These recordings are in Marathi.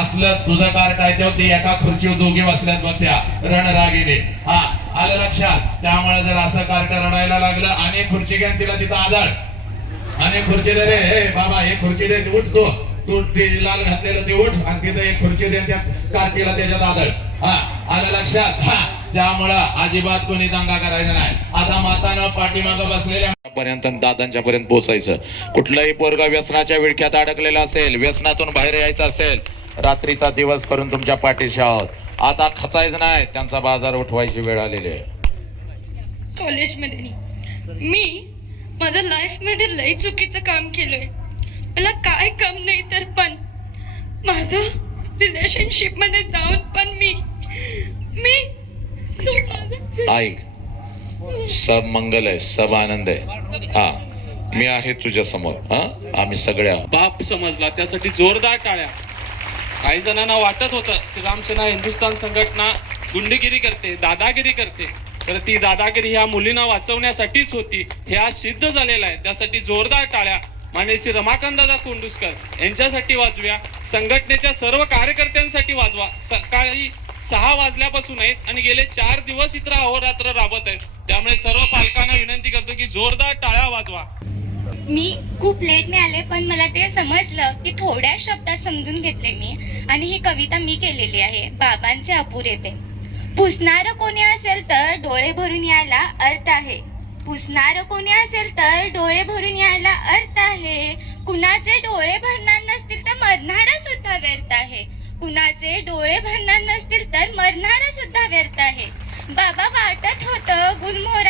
असलं तुझं कार्ट काय तेव्हा ते एका खुर्चीवर दोघे बसल्यात बघ त्या रणरागिने हा आलं लक्षात? त्यामुळे जर असं कार्ट रडायला लागलं आणि खुर्ची घ्या तिला तिथं आदळ. आणि खुर्ची दे रे बाबा हे खुर्ची दे उठ तो. तू ते लाल घातलेलं ते उठ आणि तिथं एक खुर्ची दे त्या कार्टीला त्याच्यात आदळ. हा आलं लक्षात? हा त्यामुळं अजिबात कोणी दंगा करायचा नाही. आता मातानं पाठीमागं बसलेल्या पर्यंत दादांच्या पर्यंत पोहोचायचं. कुठलाही पोरगा व्यसनाच्या विळख्यात अडकलेला असेल व्यसनातून बाहेर यायचं असेल रात्रीचा दिवस करून तुमच्या पाठीशी आहोत. आता खचायचं नाही त्यांचा बाजार उठवायची वेळ आलेली आहे. कॉलेजमध्ये मी माझ्या लाईफमध्ये लई चुकीचं काम केलंय. मला काय काम नाही तर पण माझं रिलेशनशिपमध्ये जाऊन पण मी मी ऐक सब मंगल आहे सब आनंद आहे. हा मी आहे तुझ्या समोर हा? आम्ही सगळ्या. बाप समजला त्यासाठी जोरदार टाळ्या. काही जणांना वाटत होतं श्रीरामसेना हिंदुस्थान संघटना गुंडगिरी करते दादागिरी करते. तर ती दादागिरी ह्या मुलींना वाचवण्यासाठीच होती. हे आज सिद्ध झालेलं आहे. त्यासाठी जोरदार टाळ्या. मान्य श्री रमाकांत दादा कोंडुसकर यांच्यासाठी वाजव्या. संघटनेच्या सर्व कार्यकर्त्यांसाठी वाजवा. सकाळी सहा वाजल्यापासून आहेत आणि गेले चार दिवस इतर अहोरात्र राबत आहेत. त्यामुळे सर्व पालकांना विनंती करतो की जोरदार टाळ्या वाजवा. मी खूप लेटने आले पण मला ते समजलं की थोड्या शब्दात समजून घेतले मी आणि ही कविता मी केलेली आहे. बाबांचे अपुरे ते पुसणार कोणी असेल तर डोळे भरून यायला अर्थ आहे. पुसणार कोणी असेल तर डोळे भरून यायला अर्थ आहे. कुणाचे डोळे भरणार नसतील तर मरणारा सुद्धा व्यर्थ आहे. कुणाचे डोळे भरणार नसतील तर मरणारा सुद्धा व्यर्थ आहे. बाबा वाटत होतं गुलमोहरा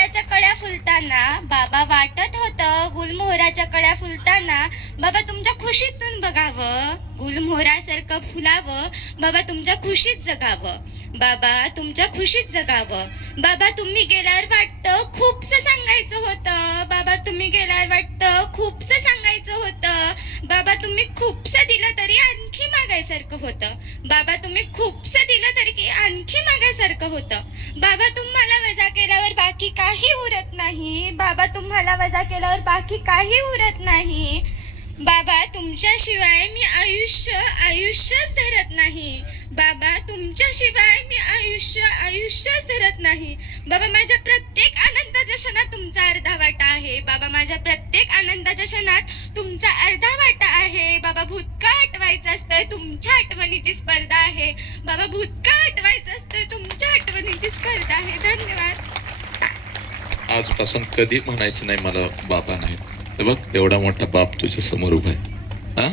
फुलताना बाबा वाटत होतं गुलमोहराच्या कळ्या फुलताना बाबा तुमच्या खुशीतून बघावं गुलमोहरासारखं फुलावं बाबा तुमच्या खुशीत जगावं बाबा तुमच्या खुशीत जगावं. बाबा तुम्ही गेल्यावर वाटतं खूपसं सांगायचं होतं बाबा तुम्ही गेल्यावर वाटतं खूपसं सांगायचं होतं बाबा तुम्ही खूपसं दिलं तरी मागायसारखं होतं. बाबा तुम्ही खूपसं दिलं तरी की आणखी मागायसारखं होतं. बाबा तुम्हाला वजा केल्यावर बाकी काही उरत नाही. बाबा तुम्हाला वजा केल्यावर बाकी काही उरत नाही. बाबा तुमच्याशिवाय मी आयुष्य आयुष्यच धरत नाही. बाबा तुमच्याशिवाय मी आयुष्य आयुष्यच धरत नाही. बाबा माझ्या प्रत्येक आनंदाच्या क्षणात तुमचा अर्धा वाटा आहे. बाबा माझ्या प्रत्येक आनंदाच्या क्षणात तुमचा अर्धा वाटा आहे. बाबा भूतकाळ आठवायचं असतंय तुमच्या आठवणीची स्पर्धा आहे. बाबा भूतकाळ आठवायचं असतंय तुमच्या आठवणीची स्पर्धा आहे. धन्यवाद. आजपासून कधी म्हणायचं नाही मला बाबा नाही. हे बघ एवढा मोठा बाप तुझ्या समोर उभा आहे. हा?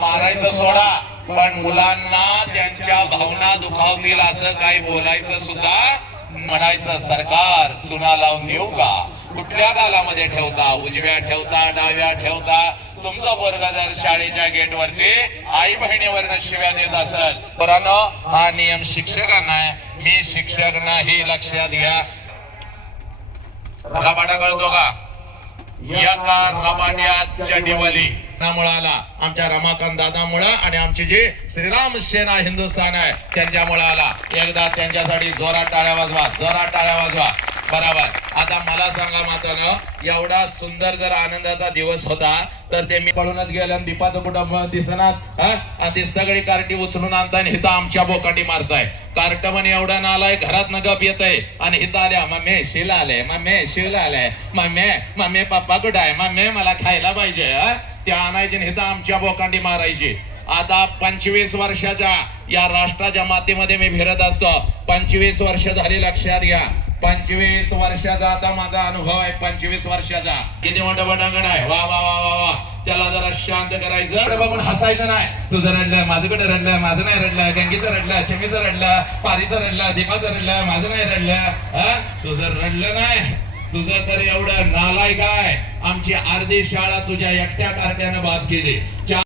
मारायचं सोडा. पण मुलांना त्यांच्या भावना दुखावतील असं काही बोलायचं सुद्धा म्हणायचं सरकार चुना लावून देऊ का? कुठल्या गालामध्ये ठेवता? उजव्या ठेवता डाव्या ठेवता? तुमचा वर्ग जर शाळेच्या गेट वरती आई बहिणीवरनं शिव्या देत असेल पोरांनो हा नियम शिक्षकांना आहे. मी शिक्षक नाही लक्षात घ्या. रबाडा कळतो का? एका रबाड्यात चडीवली मुळाला आमच्या रमाकांत दादामुळं आणि आमची जी श्रीराम सेना हिंदुस्थान आहे त्यांच्यामुळे आला एकदा त्यांच्यासाठी जोरात टाळ्या वाजवा जोरात टाळ्या वाजवा. बराबर. आता मला सांगा मात्र एवढा सुंदर जर आनंदाचा दिवस होता तर ते मी पळूनच गेलं आणि दीपाचं कुठं दिसनाच आणि ती सगळी कार्टी उचलून आणताय आणि हिथं आमच्या बोकाटी मारताय. कार्ट म्हणे एवढा नालाय घरात न गप येतय. आणि हिथं आल्या मम्मी शिला आले मम्मी शिला आले मम्मी मम्मी पप्पा कुठं आहे? मम्मी मला खायला पाहिजे हा? ते आणायचे हे तर आमच्या बोकांडी मारायची. आता पंचवीस वर्षाच्या या राष्ट्राच्या मातीमध्ये मी फिरत असतो. पंचवीस वर्ष झाली लक्षात घ्या. पंचवीस वर्षाचा आता माझा अनुभव आहे पंचवीस वर्षाचा. किती मोठं पटांगण आहे? वा वा वा वा वा. त्याला जरा शांत करायचं. बघून हसायचं नाही. तुझं रडलं माझं कुठं रडलं माझं नाही रडलं गंगीचं रडलं चमीचं रडलं पारीचं रडलं दीपाचं रडलं माझं नाही रडलं. तुझं रडलं नाही. तुझं तर एवढं नालायक आहे. आमची अर्धी शाळा तुझ्या एकट्या कारट्यानं बाद केली. चार